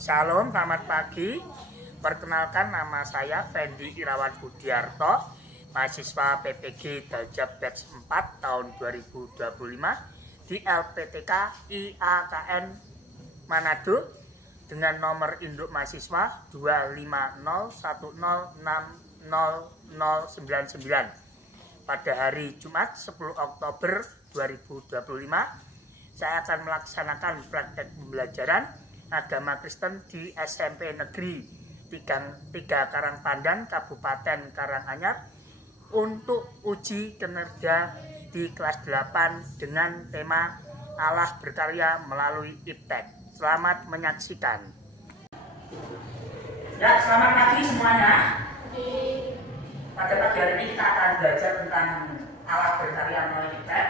Shalom, selamat pagi. Perkenalkan, nama saya Fendi Irawan Budiarto, mahasiswa PPG Dajab Batch 4 tahun 2025 di LPTK IAKN Manado dengan nomor induk mahasiswa 25010600099. Pada hari Jumat 10 Oktober 2025, saya akan melaksanakan praktek pembelajaran agama Kristen di SMP Negeri 3 Karangpandan, Kabupaten Karanganyar untuk uji kinerja di kelas 8 dengan tema Allah berkarya melalui IPTEK. Selamat menyaksikan. Ya, selamat pagi semuanya. Pada pagi hari ini kita akan belajar tentang Allah berkarya melalui IPTEK.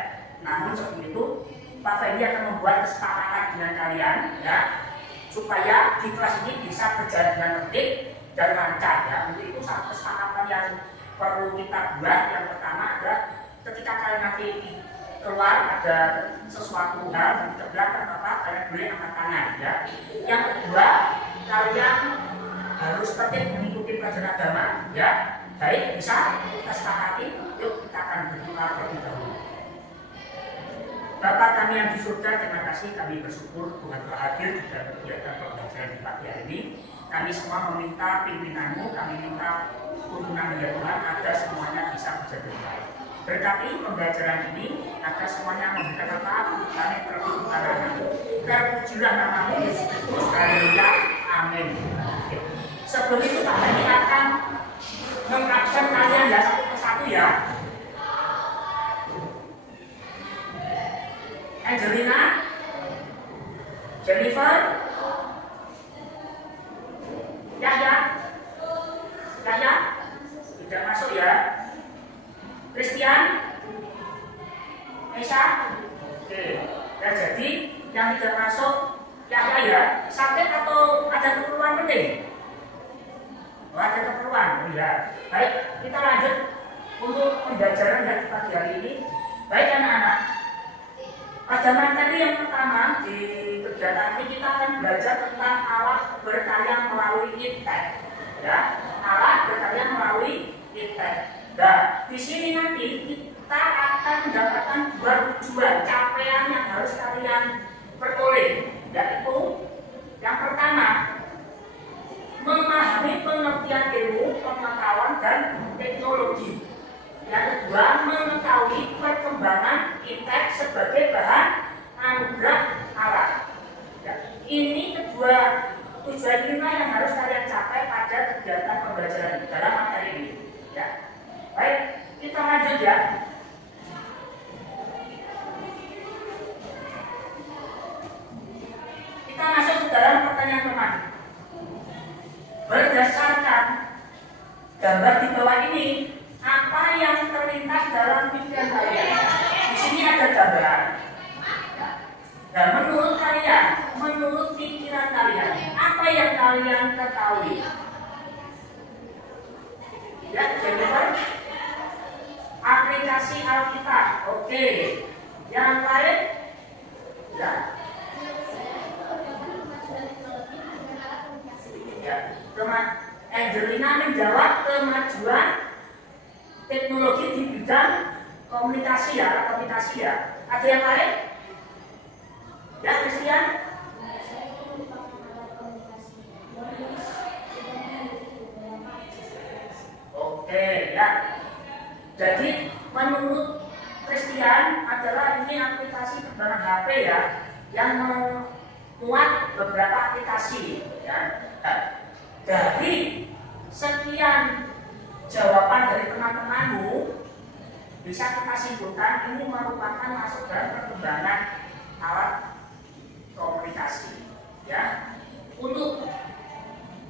Namun sebelum itu, Pak Fendi akan membuat kesepakatan dengan kalian, ya, supaya di kelas ini bisa berjalan dengan tertib dan lancar, ya. Untuk itu satu kesepakatan yang perlu kita buat. Yang pertama adalah ketika kalian nanti keluar ada sesuatu hal di belakang apa, kalian boleh angkat tangan, ya. Yang kedua, kalian harus tertib mengikuti pelajaran agama, ya. Baik, bisa kita sepakati. Yuk kita akan berdoa terlebih dahulu. Bapak kami yang di surga, terima kasih, kami bersyukur Tuhan telah hadir dan kegiatan pembelajaran di pagi hari ini. Kami semua meminta pimpinan-Mu, kami minta tuntunan ya Tuhan agar semuanya bisa berjalan dengan baik. Berkati pembelajaran ini agar semuanya memberikan manfaat untuk kami terlebih kepada-Mu. Terpujilah nama-Mu Yesus Kristus, haleluya, amin. Sebelum itu Pak Fendi akan mengabsen kalian ya satu persatu, ya. Angelina, Jennifer, Yahya, tidak masuk, ya. Christian, Esa, oke. Ya, jadi yang tidak masuk Yahya, ya, sakit atau ada keperluan penting? Oh, ada keperluan, ya. Baik, kita lanjut untuk pembelajaran dari pagi hari ini. Baik anak-anak, pada materi yang pertama di kegiatan ini kita akan belajar tentang Allah berkarya melalui IPTEK, ya. Allah berkarya melalui IPTEK. Nah, di sini nanti kita akan mendapatkan dua tujuan capaian yang harus kalian peroleh, yaitu yang pertama memahami pengertian ilmu, pengetahuan dan teknologi. Yang kedua, mengetahui perkembangan IPTEK sebagai bahan anugerah Allah. Ya, ini kedua tujuan inilah yang harus kalian capai pada kegiatan pembelajaran dalam materi ini. Ya. Baik, kita lanjut, ya. Kita masuk ke dalam pertanyaan teman. Berdasarkan gambar di bawah ini, apa yang terlintas dalam pikiran kalian? Di sini ada gambar. Dan menurut kalian, menurut pikiran kalian, apa yang kalian ketahui? Ya, Jennifer, aplikasi Alkitab. Oke. Yang lain? Ya. Ya. Angelina menjawab kemajuan teknologi di bidang komunikasi, ya, komunikasi, ya. Ada yang lain? Ya, Christian? Oke, ya. Jadi menurut Christian adalah ini aplikasi perkembangan HP, ya, yang memuat beberapa aplikasi, ya. Dari sekian jawaban dari teman-temanmu, bisa kita simpulkan ini merupakan masuk dalam perkembangan alat komunikasi, ya. Untuk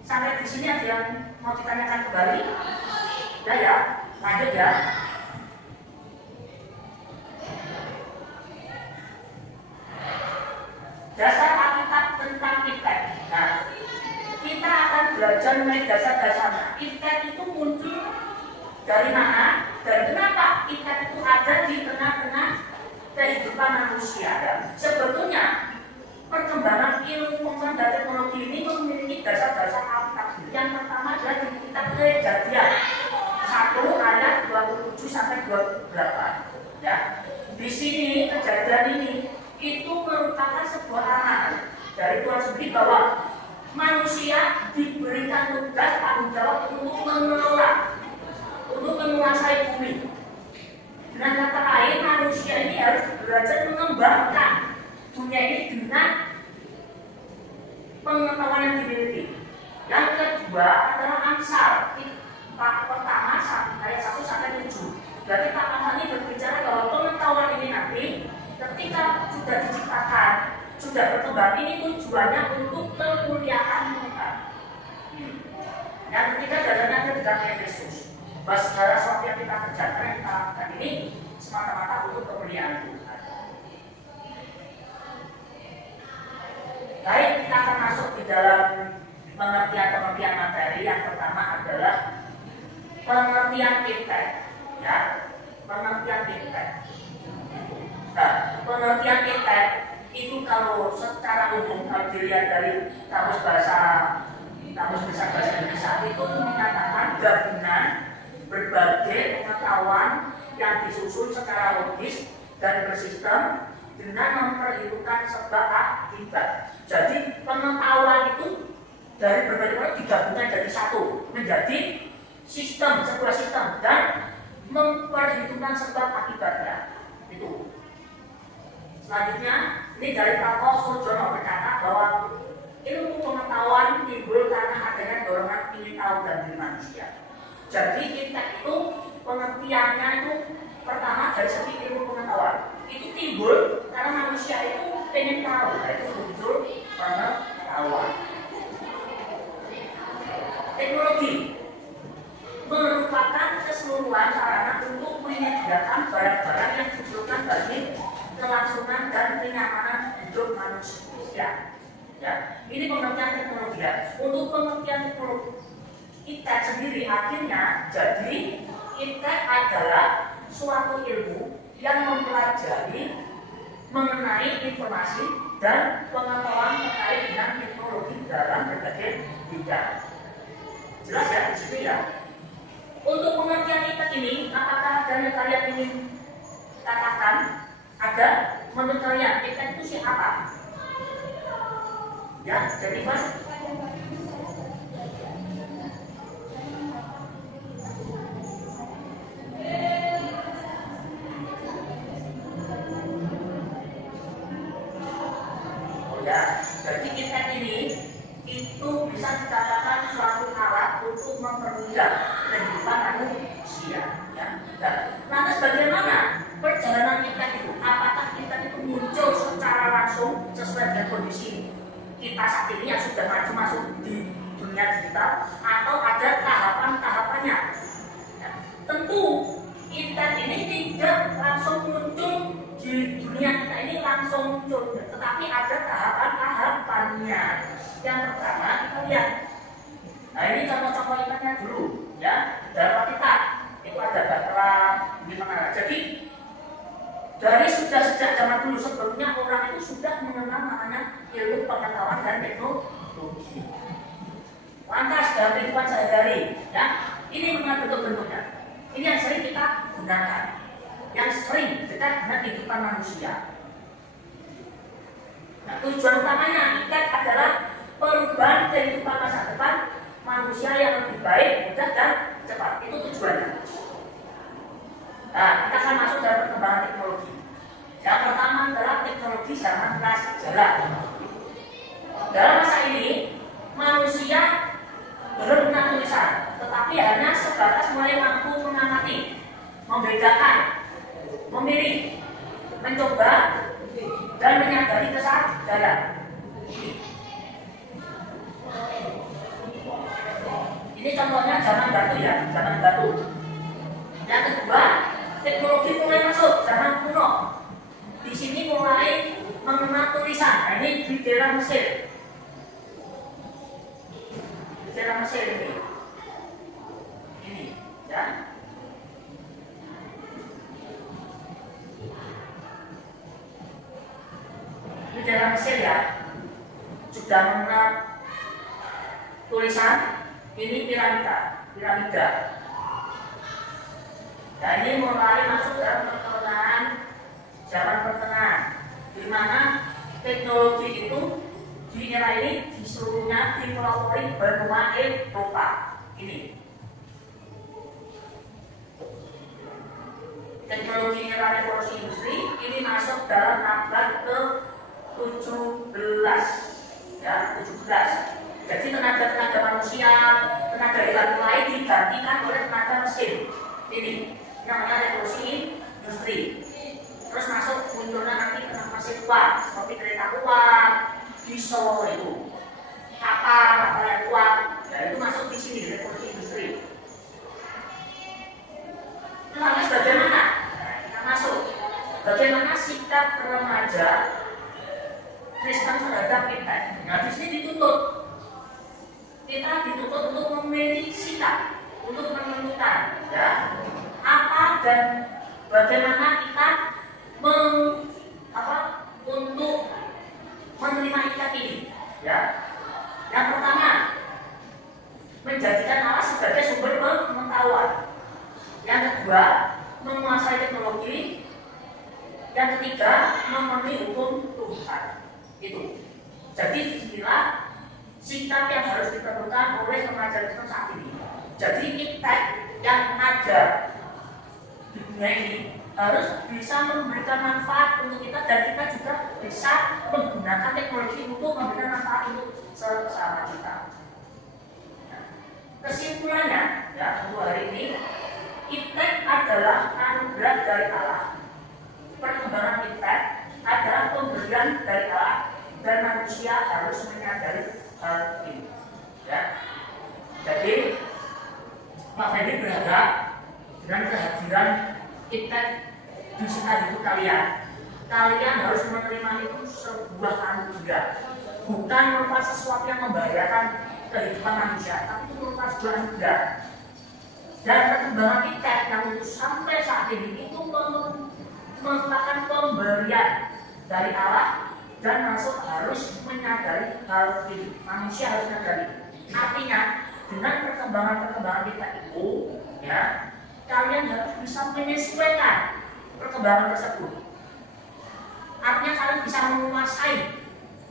sampai di sini ada yang mau ditanyakan kembali? Ya, lanjut, ya. Dasar Alkitab tentang IPTEK. Nah, kita akan belajar mengenai dasar-dasarnya. IPTEK itu muncul dari mana dan kenapa IPTEK itu ada di tengah-tengah kehidupan manusia. Sebetulnya perkembangan ilmu pengetahuan dan teknologi ini memiliki bahasa Alkitab. Yang pertama adalah di kitab Kejadian 1 ayat 27 sampai 28. Ya, di sini kejadian ini itu merupakan sebuah amanat dari Tuhan sendiri bahwa manusia diberikan tugas tanggung jawab untuk menguasai bumi. Dengan kata lain, manusia ini harus belajar mengembangkan dunia ini dengan pengetahuan yang dimiliki. Yang kedua adalah Amsal pertama ayat 1 sampai 7. Berarti Pak ini berbicara bahwa pengetahuan ini nanti ketika sudah diciptakan, sudah berkembang, ini tujuannya untuk kemuliaan Tuhan. Yang ketiga adalah ketika Efesus. Bahwa segala sesuatu yang kita kerjakan, yang kita lakukan ini semata-mata untuk kemuliaan Tuhan. Baik, kita akan masuk di dalam pengertian materi. Yang pertama adalah pengertian impact. Ya, pengertian impact. Nah, pengertian impact itu kalau secara umum kalau dilihat dari kamus besar bahasa Indonesia itu menyatakan gabungan berbagai pengetahuan yang disusun secara logis dan bersistem dengan memperhitungkan sebab akibat. Jadi pengetahuan itu dari berbagai digabungkan jadi satu menjadi sistem, sebuah sistem dan memperhitungkan sebab akibatnya. Itu. Selanjutnya, ini dari Pak Sujono berkata bahwa ilmu pengetahuan timbul karena adanya dorongan ingin tahu dan diri manusia. Jadi kita itu pengertiannya itu pertama dari segi ilmu pengetahuan itu timbul karena manusia itu ingin tahu, itu muncul pengetahuan. Teknologi merupakan keseluruhan sarana untuk menyediakan barang-barang yang dibutuhkan bagi kelangsungan dan kenyamanan hidup manusia. Ya, ini pengertian teknologi ya. Untuk pengertian teknologi kita sendiri akhirnya jadi kita adalah suatu ilmu yang mempelajari mengenai informasi dan pengetahuan terkait dengan teknologi dalam berbagai bidang. Jelas ya di sini ya. Untuk pengertian ikat ini, apakah ada yang kalian ingin katakan? Ada? Menurut kalian ikat itu siapa? Ya, jadi Mas. Oh ya, jadi ikat ini itu bisa dikatakan suatu alat untuk mempermudah kehidupan manusia. Ya. Nah, lantas bagaimana perjalanan ikat itu? Apakah ikat itu muncul secara langsung sesuai dengan kondisi kita saat ini yang sudah maju masuk di dunia digital, atau ada tahapan-tahapannya? Ya. Tentu ikat ini tidak langsung muncul di dunia kita ini langsung muncul, tetapi ada tahapan-tahapannya. Yang pertama kita lihat, nah ini contoh-contoh ikannya dulu ya. Dalam kita itu ada bahtera, gimana. Jadi dari sejak zaman dulu sebelumnya orang itu sudah mengenal namanya ilmu pengetahuan dan teknologi. Lantas dalam kehidupan sehari-hari ya, ini mengenal bentuk-bentuknya. Ini yang sering kita gunakan, yang sering dekat dengan kehidupan manusia. Nah, tujuan utamanya ikat adalah perubahan kehidupan masa depan manusia yang lebih baik, mudah dan cepat. Itu tujuannya. Nah, kita akan masuk dalam perkembangan teknologi. Yang pertama adalah teknologi zaman prasejarah. Dalam masa ini, manusia belum punya tulisan, tetapi hanya sebatas mulai mampu mengamati, membedakan, memilih, mencoba, dan menyadari kesadaran. Ini contohnya zaman batu ya, zaman batu. Yang kedua, teknologi mulai masuk zaman kuno. Di sini mulai mengenal tulisan. Nah, ini di daerah Mesir. Di daerah Mesir ini. Ini, ya. Di daerah Mesir ya, sudah mengenal tulisan ini piramida. Nah, ini mulai masuk dalam pertengahan zaman pertengahan, di mana teknologi itu di era ini di seluruhnya dipelopori benua Eropa. Ini teknologi era revolusi industri ini masuk dalam abad ke-17, ya 17. Jadi tenaga manusia, tenaga ilmu lain digantikan oleh tenaga mesin. Ini namanya revolusi industri. Terus masuk munculnya nanti mesin kuat seperti kereta kuat, diesel itu, kapal yang kuat, ya itu masuk di sini revolusi industri. Lalu bagaimana? Kita masuk. Bagaimana sikap remaja Kristen terhadap kita? Nah, di sini dituntut. Kita dituntut untuk memilih sikap, untuk menentukan, ya, apa dan bagaimana kita untuk menerima ikat ini, ya. Yang pertama, menjadikan Allah sebagai sumber pengetahuan. Yang kedua, menguasai teknologi. Yang ketiga, memenuhi hukum Tuhan. Itu. Jadi inilah sikap yang harus ditentukan oleh remaja Kristen saat ini. Jadi ikat yang ada di dunia ini harus bisa memberikan manfaat untuk kita, dan kita juga bisa menggunakan teknologi untuk memberikan manfaat untuk sesama kita. Nah, kesimpulannya, ya, untuk hari ini, ikat adalah anugerah dari Allah. Perkembangan ikat adalah pemberian dari Allah, dan manusia harus menyadari hal ini. Ya. Jadi, Pak Fendi berharap dengan kehadiran ikat di hidup kalian harus menerima itu sebuah anugerah, bukan merupakan sesuatu yang membahayakan kehidupan manusia, tapi itu merupakan sebuah anugerah. Dan perkembangan ikat yang itu sampai saat ini itu merupakan pemberian dari Allah, dan masuk harus menyadari hal ini. Manusia harus menyadari. Artinya dengan perkembangan kita itu, ya, kalian harus bisa menyesuaikan perkembangan tersebut. Artinya kalian bisa menguasai,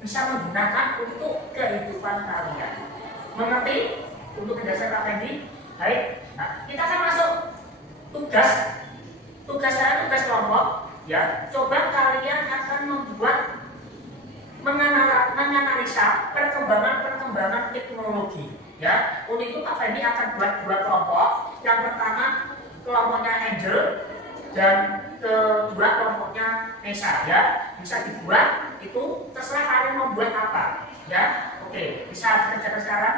bisa menggunakan untuk kehidupan kalian. Mengerti? Untuk penjelasan Pak Fendi? Baik. Nah, kita akan masuk tugas kalian, tugas kelompok. Ya, coba kalian akan menganalisa perkembangan teknologi. Ya, untuk itu Pak Fendi akan buat dua kelompok. Yang pertama kelompoknya Angel, dan kedua kelompoknya Nesa. Ya, bisa dibuat, itu terserah kalian mau buat apa. Ya, oke, bisa kerjakan sekarang.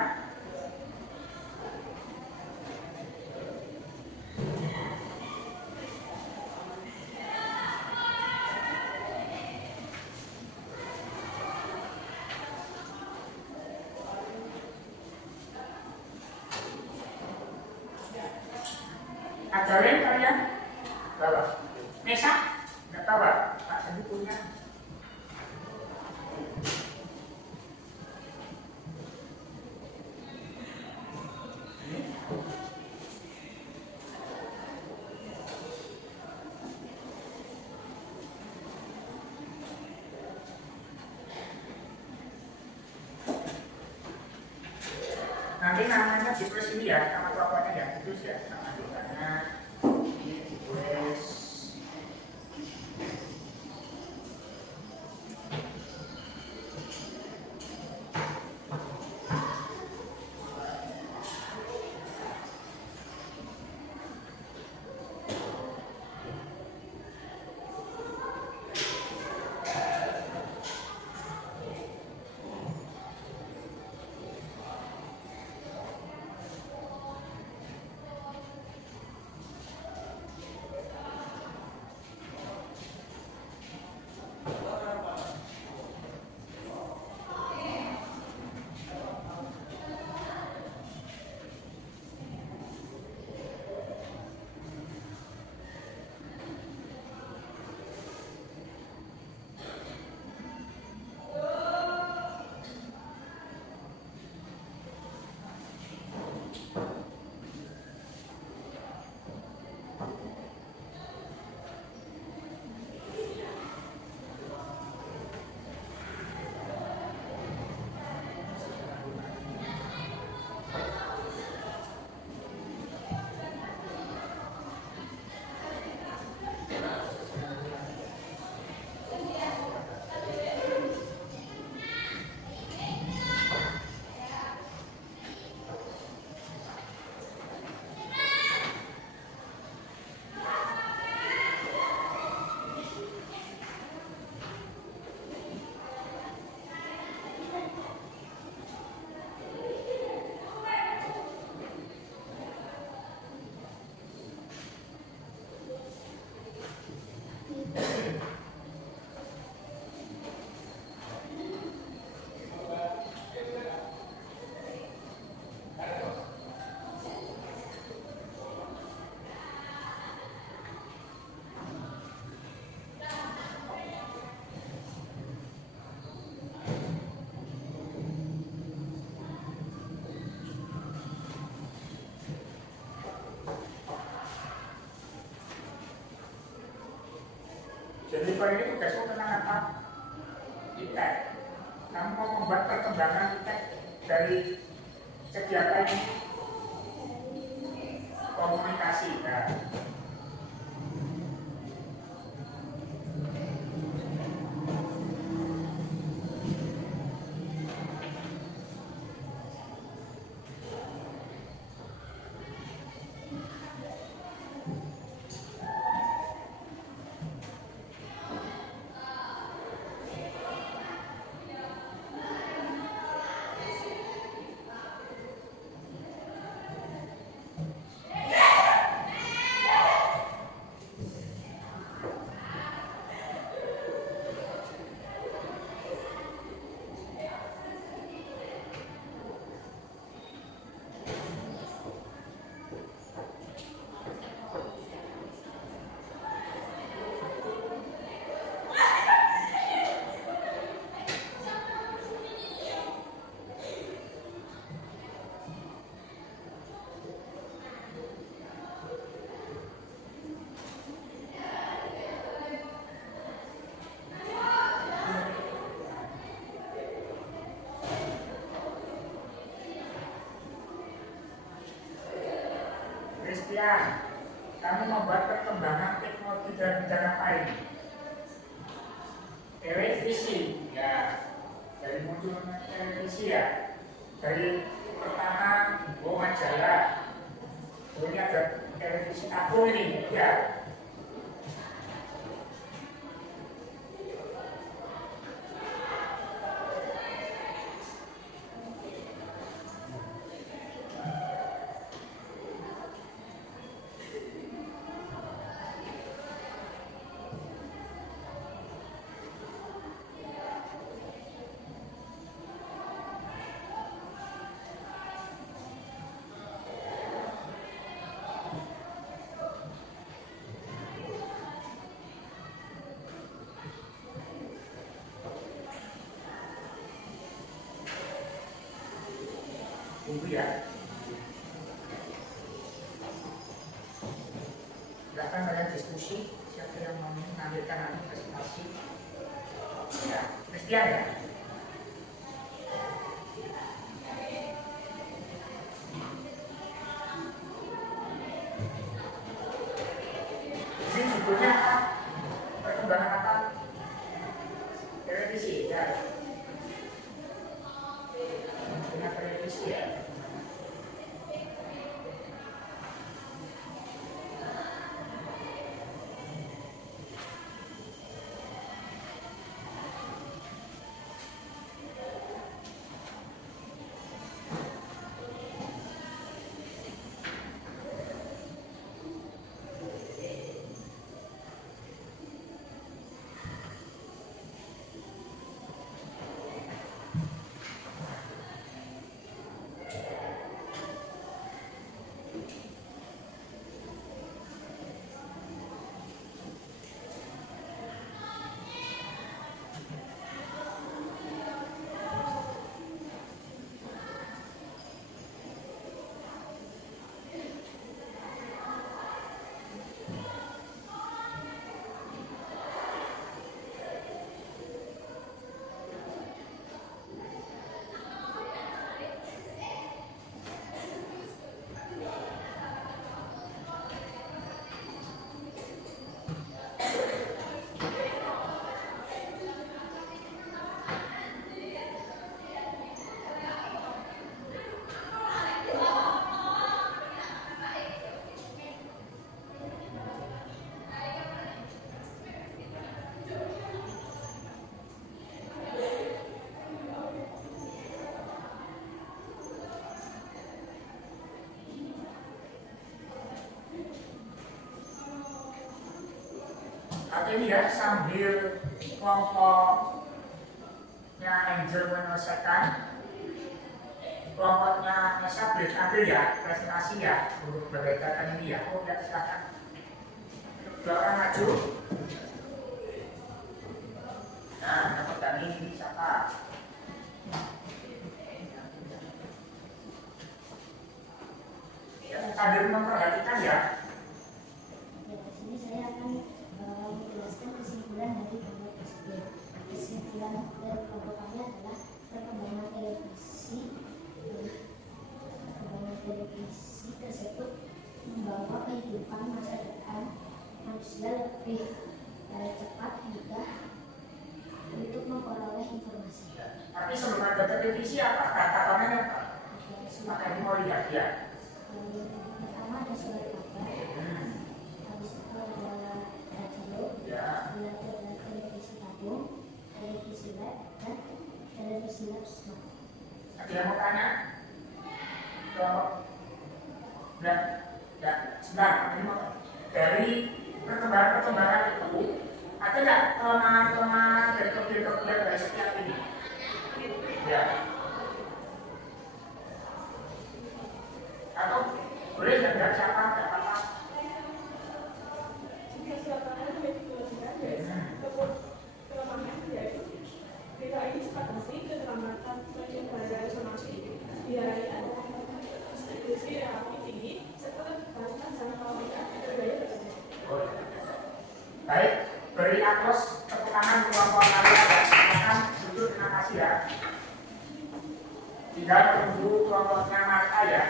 Ada lain kalian? Bawa. Nesa? Nggak tahu, Pak Fendi punya. Nanti namanya di tulis ini ya, nama kelompoknya ya, tulis ya, nama tulisannya ini ditulis. Depan ini tugasmu tentang apa? ITEK. Kamu mau membuat perkembangan ITEK dari kegiatan komunikasi. Nah, Christian, kamu membuat perkembangan teknologi dalam bidang apa ini? Televisi, ya. Dari munculnya televisi ya. Dari pertama majalah, kemudian ada televisi aku ini, ya. Tunggu ya. Silakan kalian diskusi. Siapa yang mau mengambilkan nanti presentasi? Ya, Christian ya. Ini judulnya apa? Perkembangan apa? Televisi ya. Punya televisi ya. Atau ini ya, sambil kelompoknya Angel menyelesaikan, kelompoknya Sabrit ambil ya presentasi ya untuk berkaitan ini ya. Oh ya, silakan. Dua orang maju. Nah, dapat dari ini siapa? Ya, sambil memperhatikan ya. Ya, di sini saya akan menjelaskan kesimpulan dari lebih cepat, mudah untuk memperoleh informasi. Tapi sebelum ada televisi apa tatapannya Pak? Makanya mau lihat ya. Pertama ada surat kabar, habis itu ada radio, ada televisi tabung, televisi LED, dan televisi LED smart. Ada yang mau tanya? Ya, sebentar. Dari perkembangan itu ada nggak kelemahan dari kelebihan dari setiap ini? Ya. Atau boleh nggak siapa nggak apa-apa? Kelemahan yaitu kita ini cepat bersih, keselamatan penyebaran informasi diarai ada distribusi yang lebih tinggi serta batas dan kualitas berbeda. Baik, beri aplaus tepuk tangan kelompok kalian dan silakan duduk, terima kasih ya. Tinggal tunggu kelompoknya Marta ya.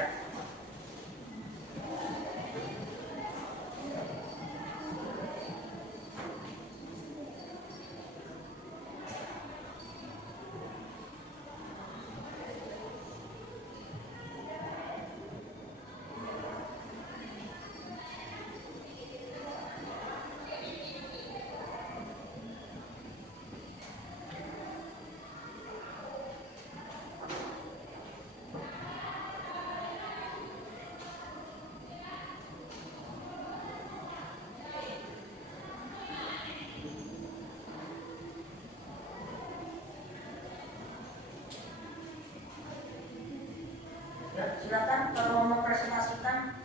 Ya, silakan kalau mau presentasikan.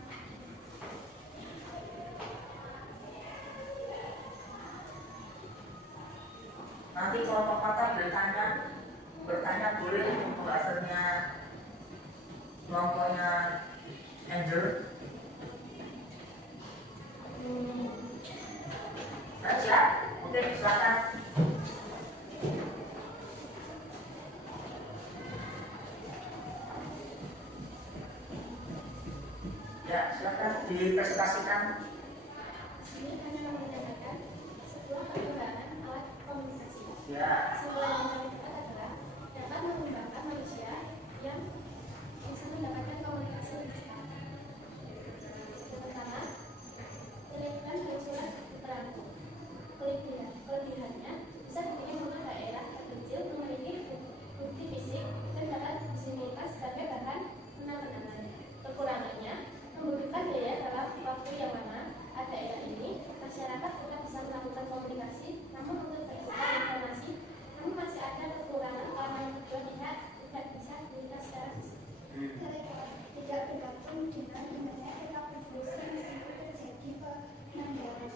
Nanti kelompok kata bertanya boleh untuk asalnya kelompoknya Angel. Siap? Oke, silakan. Ya, silakan dipresentasikan. Ini hanya menandakan sebuah perkembangan alat komunikasi. Ya. Sebuah yang paling tepat adalah dapat mengembangkan manusia yang bisa mendapatkan komunikasi lebih cepat. Yang pertama, telegram dan surat terangkum. Kelebihannya bisa dibikin rumah daerah terpencil memiliki bukti fisik dan dapat disimulkan sebagai bahan penanganan. Kekurangannya membutuhkan biaya dalam waktu yang lama. Daerah ini masyarakat tetap bisa melakukan komunikasi, namun untuk tersebar informasi, namun masih ada kekurangan karena kedua pihak tidak bisa berbicara secara fisik. Tidak bergabung dengan internet, tetapi diskusi meskipun terjadi penanggalan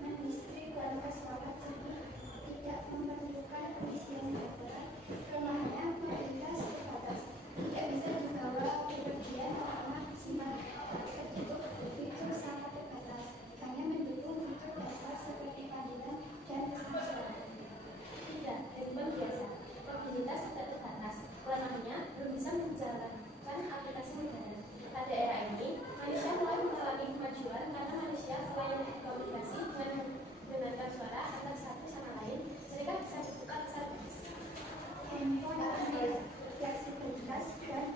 ministry dan pesawat jadi tidak memerlukan perizinan negara. Kelemahannya mobilitas terbatas, tidak bisa dibawa kepergian karena maksimal untuk itu sangat terbatas. Hanya mendukung fitur dasar seperti panggilan dan pesan. Tidak, handphone biasa. Mobilitas tidak terbatas. Kelemahannya belum bisa menjalankan aplikasi modern. Pada daerah ini, manusia mulai mengalami kemajuan karena manusia selain komunikasi dengan mendengarkan suara antar satu sama lain, mereka bisa bertukar pesan. Handphone Android, fleksibilitas dan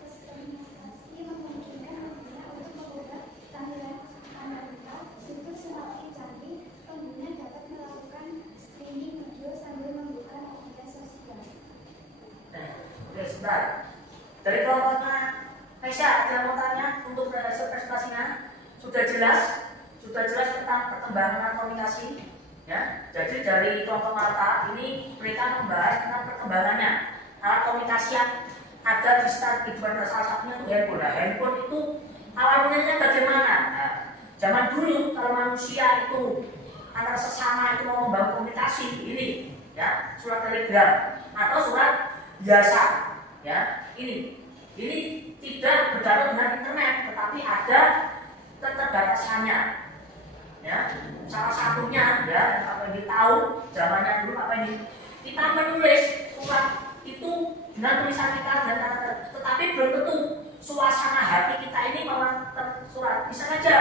Customizasi memungkinkan pengguna untuk mengubah tampilan analog fitur semakin canggih. Pengguna dapat melakukan streaming video sambil membuka aplikasi sosial. Oke, sebentar. Dari kelompoknya Mesya, ada yang mau tanya untuk presentasinya? Sudah jelas tentang perkembangan komunikasi. Ya, jadi dari kelompok Marta ini mereka membahas tentang perkembangannya alat komunikasi yang ada di start kehidupan, salah satunya itu handphone. Nah, handphone itu awal mulanya bagaimana? Nah, zaman dulu kalau manusia itu antara sesama itu mau membangun komunikasi ini, ya surat telegram atau surat biasa, ya ini tidak bergantung dengan internet, tetapi ada keterbatasannya. Ya, salah satunya ya apa yang tahu zamannya dulu apa ini kita menulis surat itu dengan tulisan kita dan kata, tetapi belum tentu suasana hati kita ini malah tersurat. Bisa saja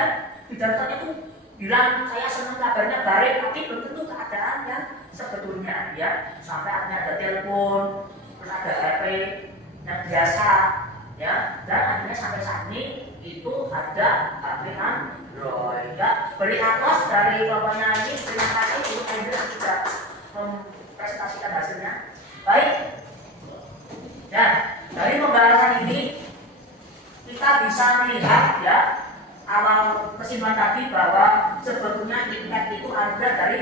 di dalam itu bilang saya senang kabarnya baik, tapi belum tentu keadaan yang sebetulnya ya. Sampai akhirnya ada telepon, terus ada HP yang biasa ya, dan akhirnya sampai saat ini itu ada HP Android ya. Beri aplaus dari bapaknya ini, terima kasih untuk Android yang sudah mempresentasikan hasilnya. Baik ya, dari pembahasan ini kita bisa melihat ya, awal kesimpulan tadi bahwa sebetulnya impact itu ada dari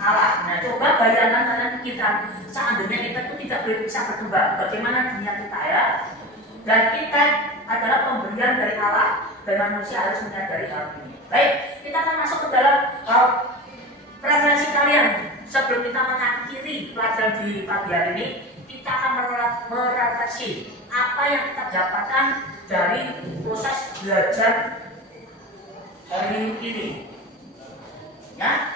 Allah. Nah, coba bayangkan kalian pikirkan, seandainya kita itu tidak bisa berkembang, bagaimana dunia kita ya? Dan kita adalah pemberian dari Allah dan manusia harus menyadari hal ini. Baik, kita akan masuk ke dalam preferensi kalian. Sebelum kita mengakhiri pelajaran di pagi hari ini, kita akan merefleksi apa yang kita dapatkan dari proses belajar hari ini. Ya,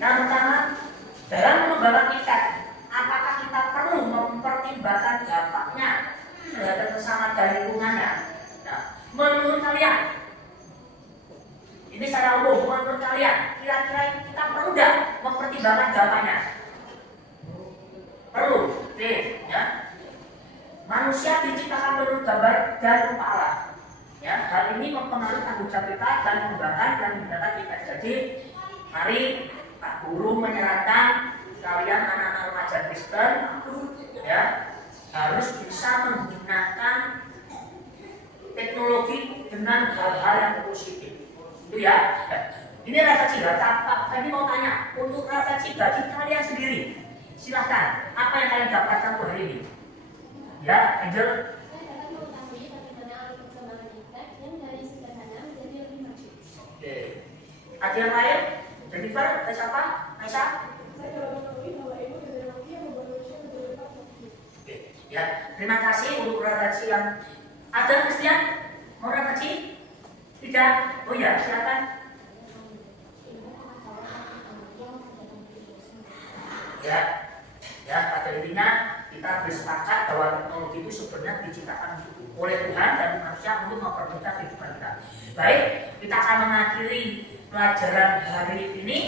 yang pertama, dalam mengembangkan kita, apakah kita perlu mempertimbangkan dampaknya terhadap sesama dan lingkungannya? Nah, menurut kalian, ini secara umum, menurut kalian, kira-kira kita perlu tidak mempertimbangkan dampaknya? Perlu, oke, ya. Manusia diciptakan menurut gambar dan rupa Allah. Ya, hal ini mempengaruhi tanggung jawab kita dan mengembangkan dan mendapat kita. Jadi, mari Pak Guru menyarankan kalian anak-anak remaja Kristen ya harus bisa menggunakan teknologi dengan hal-hal yang positif. Itu ya. Ini refleksi ya. Pak Fendi mau tanya untuk refleksi bagi kalian sendiri. Silahkan. Apa yang kalian dapatkan untuk hari ini? Ya, Angel. Oke. Ada yang lain? Jennifer, ada siapa? Aisyah? Saya dapat mengetahui bahwa ilmu dan teknologi yang membuat manusia menjadi lebih produktif. Oke. Ya, terima kasih untuk refleksi yang ada. Christian, mau refleksi? Tidak? Oh ya, silakan. Ya, ya pada intinya kita bersepakat bahwa teknologi itu sebenarnya diciptakan oleh Tuhan dan manusia untuk mempermudah kehidupan kita. Baik, kita akan mengakhiri pelajaran hari ini.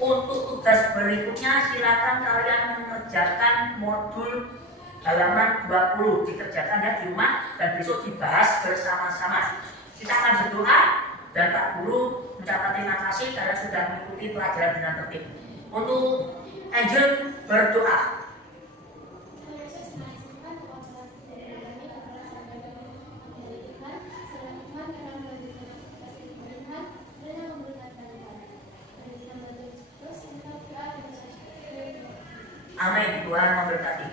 Untuk tugas berikutnya silakan kalian mengerjakan modul halaman 20, dikerjakan ya di rumah dan besok dibahas bersama-sama. Kita akan berdoa dan Pak Guru mengucapkan terima kasih karena sudah mengikuti pelajaran dengan tertib. Untuk Angel berdoa. Amin. Tuhan memberkati.